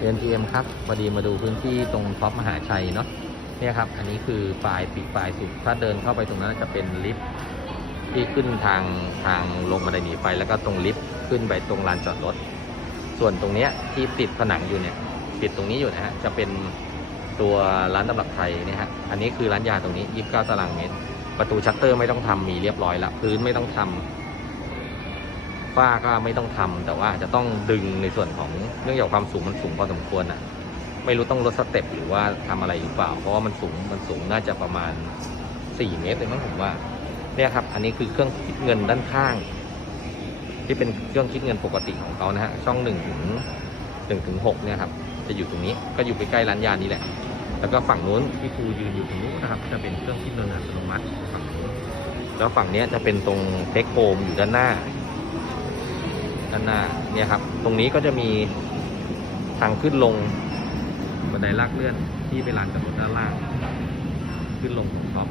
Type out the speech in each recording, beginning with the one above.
เอ็นเอ็มครับพอดีมาดูพื้นที่ตรงท็อปมหาชัยเนาะเนี่ยครับ อันนี้คือปลายปีกปลายสุด ถ้าเดินเข้าไปตรงนั้นจะเป็นลิฟต์ที่ขึ้นทางทางลงบันไดหนีไฟแล้วก็ตรงลิฟต์ขึ้นไปตรงลานจอดรถ ส่วนตรงเนี้ยที่ติดผนังอยู่เนี่ยติดตรงนี้อยู่นะฮะจะเป็นตัวร้านตำรับไทยเนี่ยฮะอันนี้คือร้านยาตรงนี้ 29 ตารางเมตร ประตูชัตเตอร์ไม่ต้องทำมีเรียบร้อยล้วพื้นไม่ต้องทำ ฝ้าก็ไม่ต้องทำแต่ว่าจะต้องดึงในส่วนของเนื่องจากความสูงมันสูงพอสมควรอะ ไม่รู้ต้องลดสเต็ปหรือว่าทำอะไรหรือเปล่า เพราะว่ามันสูงมันสูงน่าจะประมาณ 4 เมตรเลยมั้งผมว่าเนี่ยครับ อันนี้คือเครื่องคิดเงินด้านข้าง ที่เป็นเครื่องคิดเงินปกติของเขานะฮะช่องหนึ่งถึงหนึ่งถึงหกเนี่ยครับจะอยู่ตรงนี้ก็อยู่ใกล้ๆร้านยานี้แหละ แล้วก็ฝั่งนู้นที่ครูยืนอยู่ตรงนู้นนะครับ จะเป็นเครื่องคิดเงินอัตโนมัติฝั่งนู้นแล้วฝั่งนี้จะเป็นตรงเทคโฮมอยู่ด้านหน้า ด้านหน้าเนี่ยครับ ตรงนี้ก็จะมีทางขึ้นลงบันไดลากเลื่อนที่ไปลานจอดรถด้านล่าง ขึ้นลงของท็อป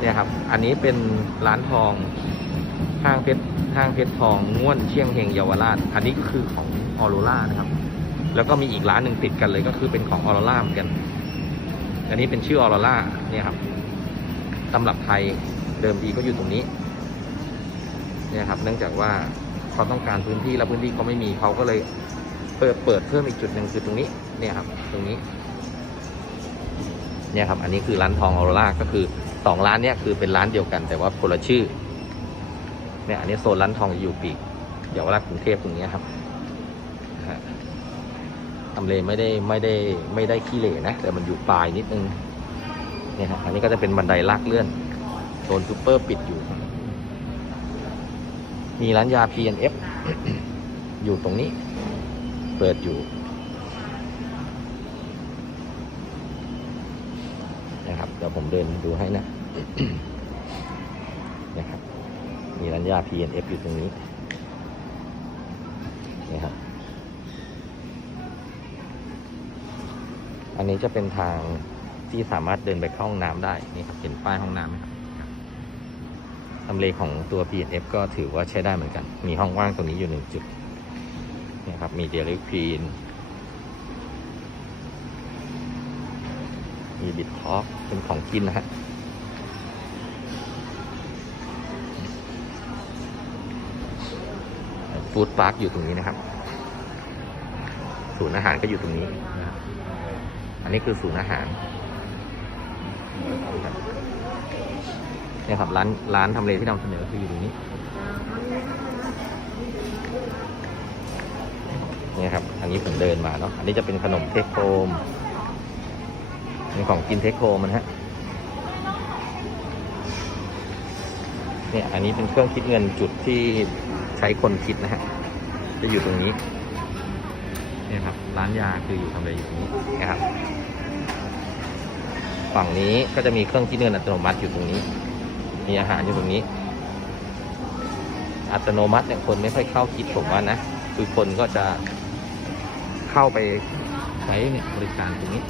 เนี่ยครับ อันนี้เป็นร้านทองห้างเพชรห้างเพชรทองง่วนเชียงเฮงเยาวราช อันนี้ก็คือของออโรล่านะครับ แล้วก็มีอีกร้านหนึ่งติดกันเลยก็คือเป็นของออโรล่าเหมือนกัน อันนี้เป็นชื่อออโรล่าเนี่ยครับตำรับไทยเดิมทีก็อยู่ตรงนี้ เนี่ยครับ เนื่องจากว่า เขาต้องการพื้นที่แล้วพื้นที่เขาไม่มีเขาก็เลยเปิดเปิดเพิ่มอีกจุดหนึ่งคือตรงนี้เนี่ยครับ ตรงนี้เนี่ยครับ อันนี้คือร้านทองออโรราก็คือสองร้านเนี่ยคือเป็นร้านเดียวกัน แต่ว่าคนละชื่อเนี่ยอันนี้โซนร้านทองอยู่ปีกเดี๋ยวราชกรุงเทพตรงนี้ครับฮะทำเลไม่ได้ไม่ได้ไม่ได้ขี้เหร่นะ แต่มันอยู่ปลายนิดนึงเนี่ยครับอันนี้ก็จะเป็นบันไดลากเลื่อนโซนซูเปอร์ปิดอยู่ มีร้านยา PNF อยู่ตรงนี้ เปิดอยู่นะครับเดี๋ยวผมเดินดูให้นะนะครับ มีร้านยา PNF อยู่ตรงนี้นี่ครับอันนี้จะเป็นทางที่สามารถเดินไปเข้าห้องน้ำได้นี่ครับเห็นป้ายห้องน้ำไหมครับ ทำเลของตัว P F ก็ถือว่าใช้ได้เหมือนกัน มีห้องว่างตรงนี้อยู่หนึ่งจุดนี่ครับ มีเดลิควีนมีบิดท็อกเป็นของกินนะฮะฟู้ดพาร์คอยู่ตรงนี้นะครับ ศูนย์อาหารก็อยู่ตรงนี้นะอันนี้คือศูนย์อาหาร เนี่ยครับร้านร้านทำเลที่นำเสนอคืออยู่ตรงนี้นี่ครับ อันนี้ผมเดินมาเนาะ อันนี้จะเป็นขนมเทคโฮมเป็นของกินเทคโฮมมันฮะ เนี่ย อันนี้เป็นเครื่องคิดเงินจุดที่ใช้คนคิดนะฮะ จะอยู่ตรงนี้ เนี่ยครับ ร้านยาคืออยู่ทำอะไรอยู่ตรงนี้นะครับ ฝั่งนี้ก็จะมีเครื่องคิดเงินอัตโนมัติอยู่ตรงนี้ มีอาหารอยู่ตรงนี้ อัตโนมัติเนี่ยคนไม่ค่อยเข้าคิดผมว่านะ คือคนก็จะเข้าไปใช้เนี่ยบริการตรงนี้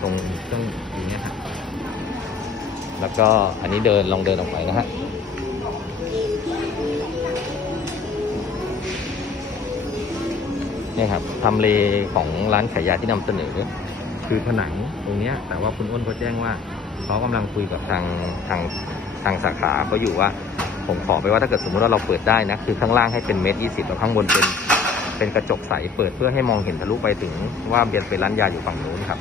ตรงเครื่องอย่างเงี้ยครับแล้วก็อันนี้เดินลองเดินออกไปนะฮะเนี่ยครับทำเลของร้านขายยาที่นำเสนอ คือผนังตรงเนี้ย แต่ว่าคุณอ้นเขาแจ้งว่า เขากำลังคุยกับทางทางทางสาขาเขาอยู่ว่า ผมขอไปว่าถ้าเกิดสมมติว่าเราเปิดได้นะ คือข้างล่างให้เป็นเมตรยี่สิบแล้วข้างบนเป็นเป็นกระจกใสเปิดเพื่อให้มองเห็นทะลุไปถึงว่าเบียนเป็นร้านยาอยู่ฝั่งนู้นครับ